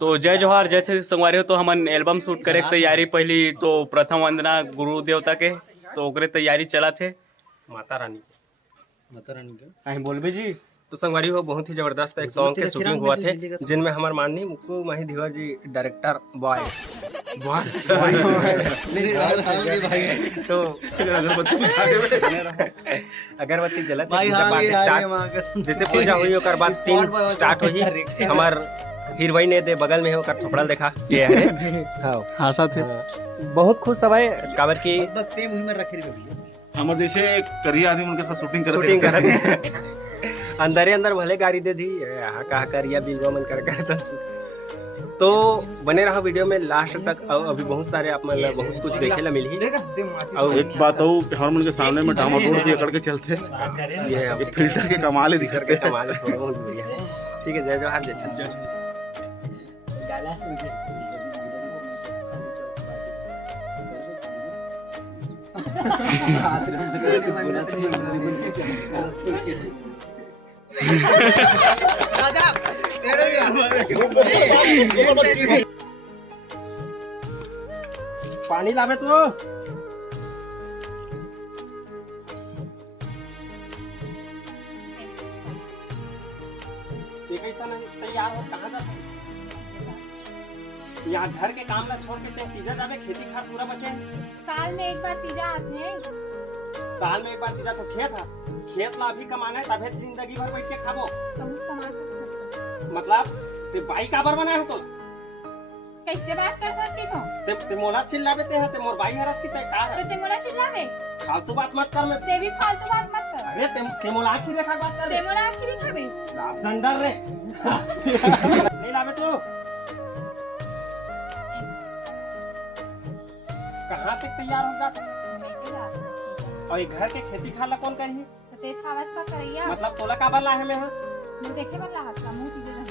तो जय जोहार जय छत्तीस संगवारी हो। तो हमन एल्बम शूट करे के तैयारी पहली तो प्रथम वंदना गुरु देवता के तो ओकरे तैयारी चला थे माता रानी के कहीं बोलबे जी। तो संगवारी हो बहुत ही जबरदस्त एक सॉन्ग के शूटिंग हुआ थे जिनमें हमारे माननीय मुक्कू माही धीवर जी डायरेक्टर बॉय तो अगरबत्ती जलत स्टार्ट जैसे पूजा हुई ओकर बाद सीन स्टार्ट हुई। हमार हीरोइन ने दे बगल में ओकर थोपड़ल देखा के है हां साथ है बहुत खुश सब है काबर की बस ते मुंह में रखे हमर जैसे करिया आदमी उनके साथ शूटिंग करते अंदर ही अंदर भले गाड़ी दे दी हाँ कहा करिया बिलवा मन कर तो बने रहा वीडियो में लास्ट तक। अभी बहुत सारे आप मतलब बहुत कुछ देखे ला मिली। और एक बात हो हॉर्मोन के सामने में डामाडोल से अकड़ के चलते ये फिल्टर के कमाल ही दिखते कमाल थोड़ा बहुत बढ़िया है। ठीक है जय जोहार जय छत्तीस। पानी लावे तो तैयार हो कहाँ जाता यहाँ घर के काम ला छोड़ के तीजा जावे खेती खार पूरा बचे। साल में एक बार तीजा आते हैं। साल में एक बार तीजा तो खेत ला अभी कमाना है तभी जिंदगी भर बैठ के खाबो कमा सकते मतलब ते बाई काबर बनाए हो तो कैसे बात करता है ते मोला चिल्लावे ते है ते मोर बाई हरस की ते का है तो ते मोला चिल्लावे फालतू बात मत कर। मैं ते भी फालतू बात मत कर। अरे ते मोला आखिर देखा बात कर ते मोला आखिर दिखावे आप डंडर रे नहीं लावे तू कहाँ तक तैयार हो जाता और ये घर के खेती खाला कौन करी ते खावस का करैया मतलब तोला काबर ला है मैं हां मुझे देखे वाला हंसता मुंह तीजे नहीं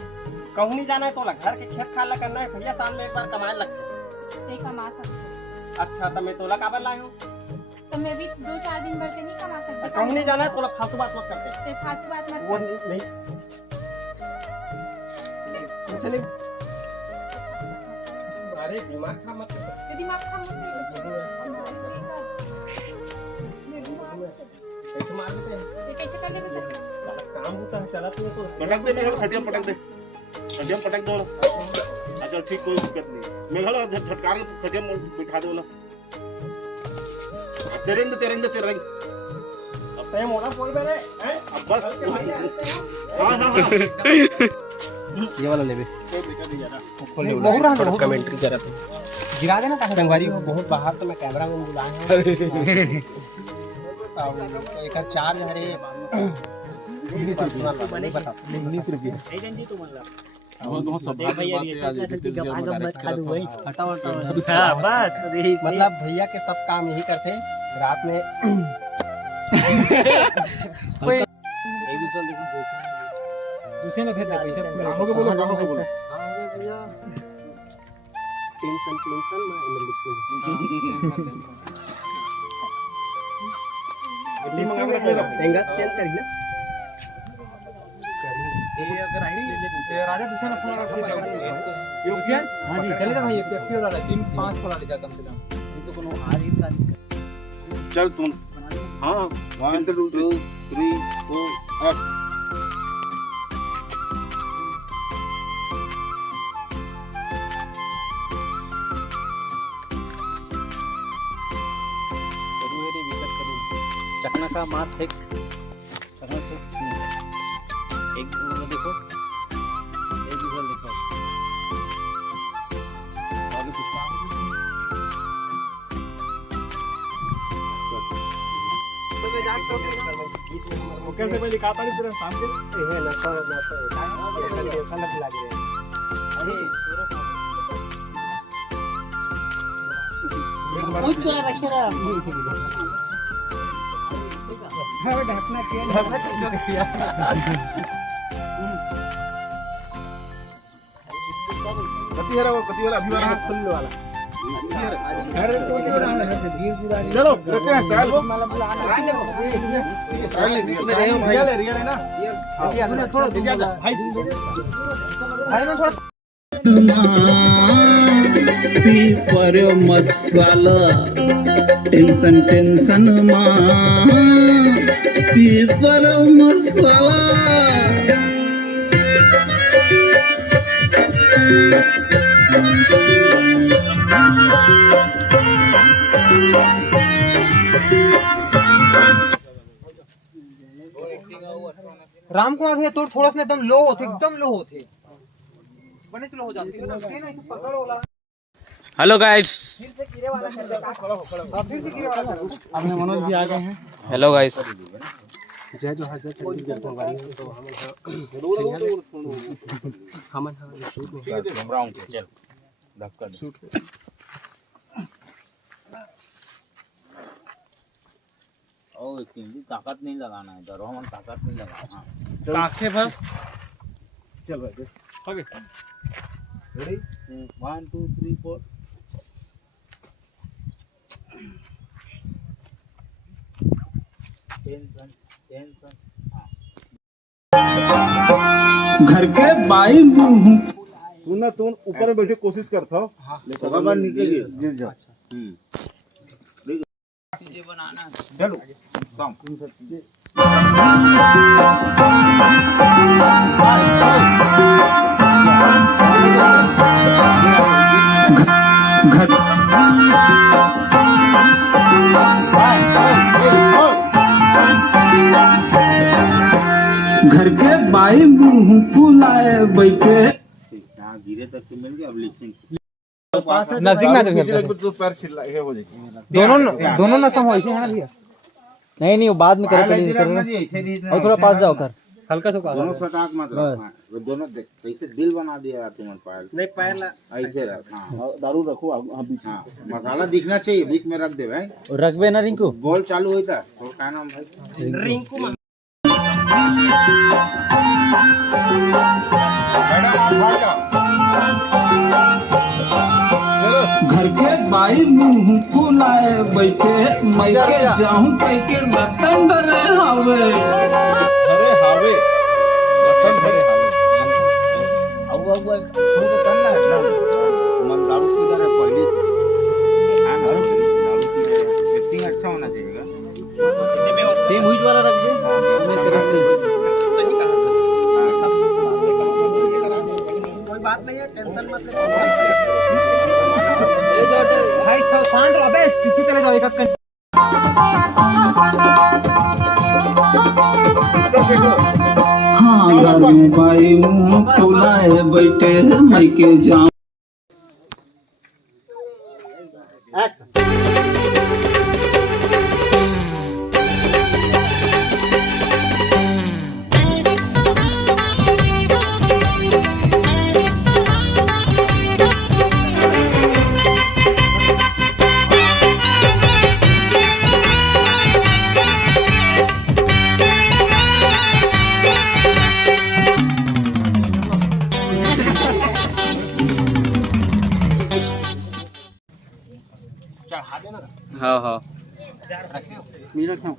कहूं नहीं जाना है तोला घर के खेत खाला करना है भैया साल में एक बार कमाए लगते ते कमा सकते। अच्छा तो मैं तोला काबर लाए हूं तो मैं भी 2-4 दिन भर से नहीं कमा सकती। कहूं नहीं जाना है तोला फालतू बात मत करते ते फालतू बात मत वो कर। नहीं चले अरे दिमाग खराब मत कर ते दिमाग खराब मत कैसे मार देते हैं ते कैसे कर लेते काम होता है चला तू तो पटक दे मेघल खटिया पटक दे खटिया पटक दो अच्छा ठीक कोई दिक्कत नहीं मेघल झटकार के खटिया में बिठा दो ना तेरे अब ते मोड़ा बोल बे रे हैं अब बस हां ये वाला ले बे बहुत रहा कमेंट्री जरा तो गिरा देना का संगवारी हो बहुत बाहर तो मैं कैमरा में बुलाया हूं एक चार्ज हरे 19 रुपये एजेंसी तो मतलब सब मतलब भैया के सब काम यही करते रात में दूसरे ने फिर काहो के बोलो टेंशन एंगल चेंज करी ना राजा दूसरा फोन हाँ जी चलेगा भाई एक वाला 3-5 फोन ले जाता कम से कम तो कोनो आ रही का चल तुम हां 1 2 3 4 चकना का मार फेंक चकना से एक देखो एक दूसरा देखो आगे कुछ कैसे मैं लिखाता नहीं पूरा शाम के ये नशा ऐसा लग रहा है कुछ रखे रहा ढकना किया कति वाला अभी वाला फुल वाला चलो रहते हैं साल वो रियल है ना थोड़ा भाई में थोड़ा पर मसाला टेंशन टेंशन पर मसाला राम कुमार भैया तो थोड़ा सा एकदम लो होते एकदम लो होते बने लो हो जाते एकदम के ना पकड़ो वाला हेलो गाइस, अपने मनोज भी आ गए हैं। Hello guys. जय जोहार जय छत्तीसगढ़ संगवारी हो तो हम और इतनी ताकत नहीं लगाना है, डरो हम ताकत नहीं लगाना। आंखें बस चल भाई ओके। Ready 1 2 3 4 tension tension. घर के बाई तू ना तू ऊपर में बैठे कोशिश करता हो लेकिन बार नीचे गिर जा। चलो सॉन्ग घर के बाई मुंह फुलाए बैठे यहाँ गिरे तक तो मिल गया। अब लिखिंग नजदीक ना जाओ तो पैर छिला ये हो जाएगी। दोनों ना सम ऐसे है ना भैया नहीं वो बाद में करेंगे और थोड़ा पास जाओ कर हल्का सा दोनों सटाक मत रखना, वो दोनों देख कैसे दिल बना दिया यार तुम्हारे पायल। नहीं पैर ला ऐसे रख। हाँ दारू रखो बीच में। हाँ, मसाला दिखना चाहिए, बीच में रख दे भाई। रखबे ना रिंकू बॉल चालू हुई था तो क्या नाम भाई? रिंकू घर के बाई मुंह फुलाए बैठे मैं के जाऊं कह के रतन डरे हवे अरे हावे वतन भरे हावे अब तुमको करना है ना। मन दारू पी रहा है पहले से। हाँ ना, दारू पी रहा है। एक्टिंग अच्छा होना चाहिए। सेम हुई वाला रख दे मैं तरफ से कोई बात नहीं है, टेंशन मत ले। भाई शांत रहो बे पीछे चले जाओ एक एक हाँ घर में बाई मुंह फुलाए बैठे मैं के जाऊं हाँ हाँ मी रखा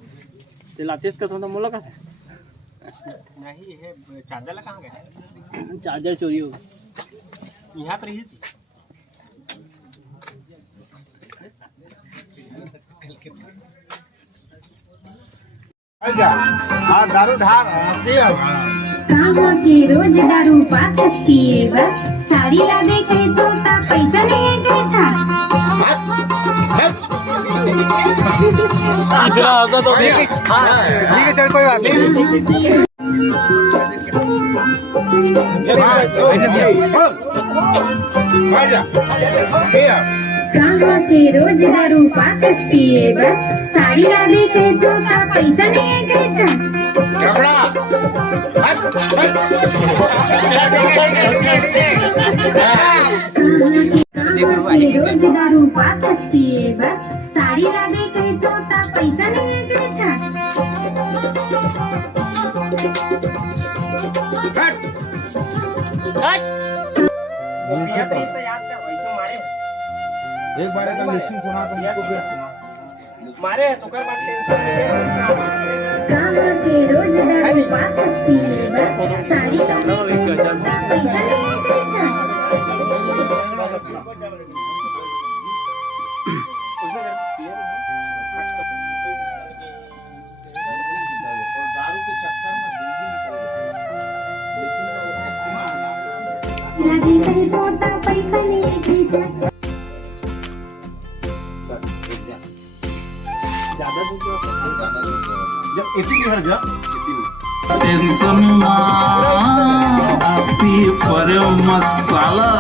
ते लातेस का था मोला का नहीं है चार्जर ला कहां गया? चार्जर चोरी हो गया। यहां पर ही थी। हाँ दारू ढाक कहाँ के रोज दारू पाकस पिए बस साड़ी ला दे के तो पैसा नहीं है के था जरा आजा तो ठीक है चल कोई बात नहीं कहाँ के रोज दारू पाकस पिए बस साड़ी ला दे के तो पैसा नहीं है के था रोज दारू पाकस पिए बस साड़ी ला दे के तो पैसा नहीं है के था एक बार अगर लिखिंग सुना तो मुझको फिर सुना। मारे तो कर बात टेंशन नहीं। कहाँ के रोज दारू पाकस पिए बस साड़ी ला दे के तो पैसा नहीं है के था दारू के चक्कर में जिंदगी निकल गई। लागे कहे तोता पैसा नहीं देता जब इसी घर जा टेंशन आपी पर मसाला